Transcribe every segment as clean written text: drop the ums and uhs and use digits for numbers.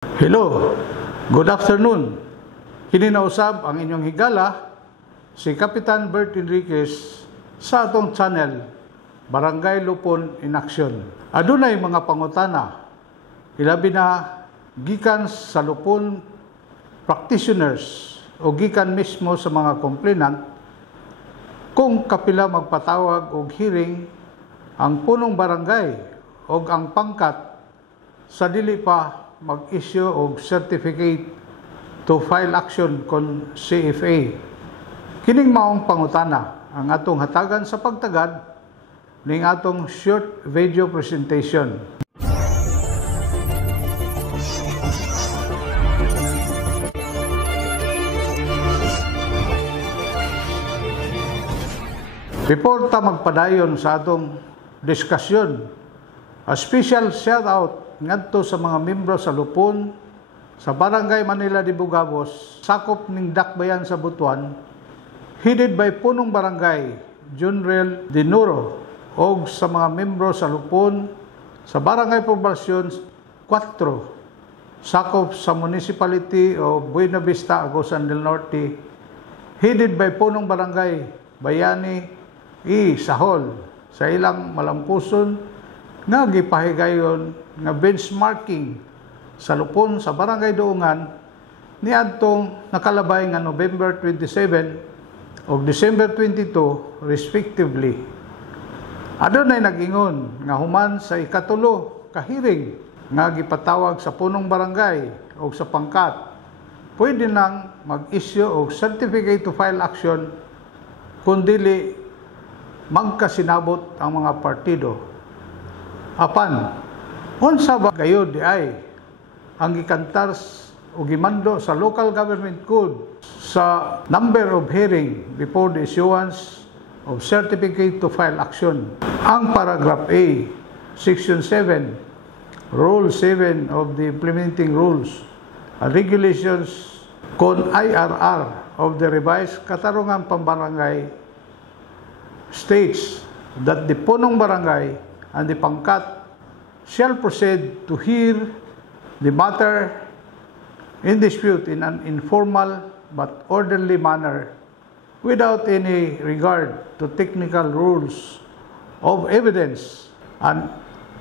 Hello, good afternoon. Kininausab ang inyong higala, si Kapitan Bert Enriquez sa atong channel, Barangay Lupon in Action. Adunay mga pangutana, ilabi na gikan sa Lupon practitioners o gikan mismo sa mga complainant kung kapila magpatawag og hearing ang punong barangay o ang pangkat sa dili pa mag-issue og certificate to file action kon CFA. Kining maong pangutana ang atong hatagan sa pagtagad ning atong short video presentation. Before ta magpadayon sa atong diskusyon, a special shout out ngadto sa mga membro sa Lupon, sa Barangay Manila de Bugabos, sakop ning Dakbayan sa Butuan, headed by punong barangay Junrel Dinuro, og sa mga membro sa Lupon, sa Barangay Poblasyon 4, sakop sa Municipality of Buena Vista, Agusan del Norte, headed by punong barangay Bayani E. Sahol, sa ilang malampuson nga gipahigayon nga benchmarking sa Lupon sa Barangay Duungan niadtong nakalabay nga November 27 ug December 22 respectively. Adunay nag-ingon nga human sa ikatulo ka hearing nga gipatawag sa punong barangay o sa pangkat, pwede nang mag-issue og certificate to file action kung dili magkasinabot ang mga partido. Apan, unsa ba gayud di ay ang gikantar o gimando sa Local Government Code sa number of hearing before the issuance of certificate to file action. Ang paragraph A, section 7, rule 7 of the implementing rules and regulations con IRR of the revised Katarungan Pambarangay states that the punong barangay and the pangkat shall proceed to hear the matter in dispute in an informal but orderly manner without any regard to technical rules of evidence and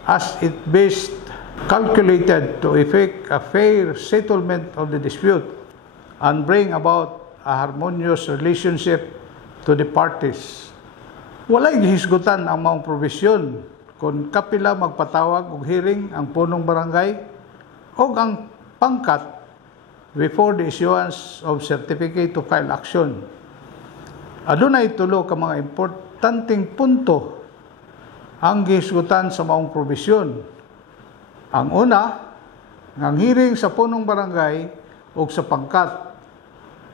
as it best calculated to effect a fair settlement of the dispute and bring about a harmonious relationship to the parties. Walay gihisgutan ang maong provision kung kapila magpatawag og hearing ang punong barangay o ang pangkat before the issuance of certificate to file action. Adunay tulo ka mga importanteng punto ang gihisgutan sa maong provision. Ang una, ang hearing sa punong barangay o sa pangkat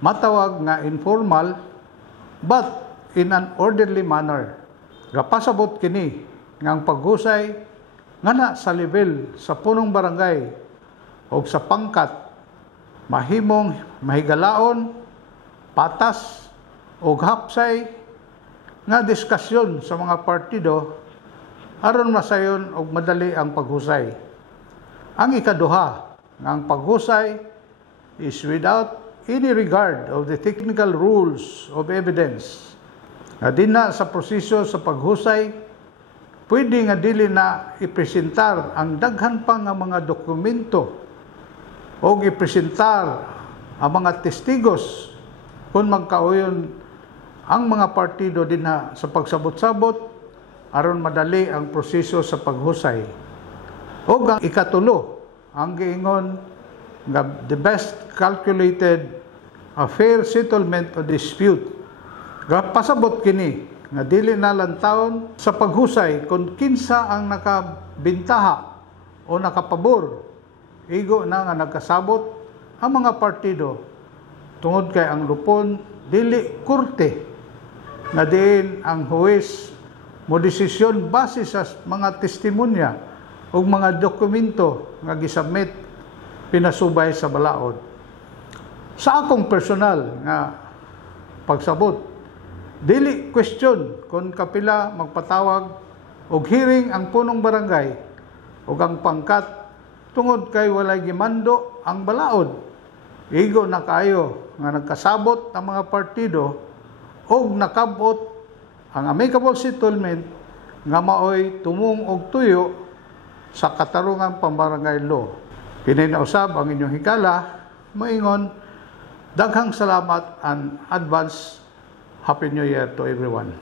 matawag nga informal but in an orderly manner. Gapasabot kini ngang paghusay ngana sa level sa punong barangay o sa pangkat mahimong mahigalaon, patas o hapsay nga diskusyon sa mga partido aron masayon og madali ang paghusay. Ang ikaduha ngang paghusay is without any regard of the technical rules of evidence. Adina sa proseso sa paghusay pwede nga dili na ipresentar ang daghan pa nga mga dokumento o ipresentar ang mga testigos kung magkauyon ang mga partido dinha sa pagsabot-sabot aron madali ang proseso sa paghusay. O ang ikatulo, ang giingon nga the best calculated a fair settlement of dispute. Pasabot kini nga dili na lantawon sa paghusay kung kinsa ang nakabintaha o nakapabor. Igo na nga nagkasabot ang mga partido tungod kay ang Lupon dili korte nga diin ang huwes mo desisyon base sa mga testimonya o mga dokumento nga gisubmit pinasubay sa balaod. Sa akong personal nga pagsabot, dili question kung kapila magpatawag og hearing ang punong barangay o ang pangkat tungod kay walay gimando ang balaod. Igo na kayo nga nagkasabot ang mga partido og nakabot ang amicable settlement nga maoy tumong og tuyo sa katarungang pambarangay law. Kini na usab ang inyong higala, moingon, daghang salamat and advance Happy New Year to everyone.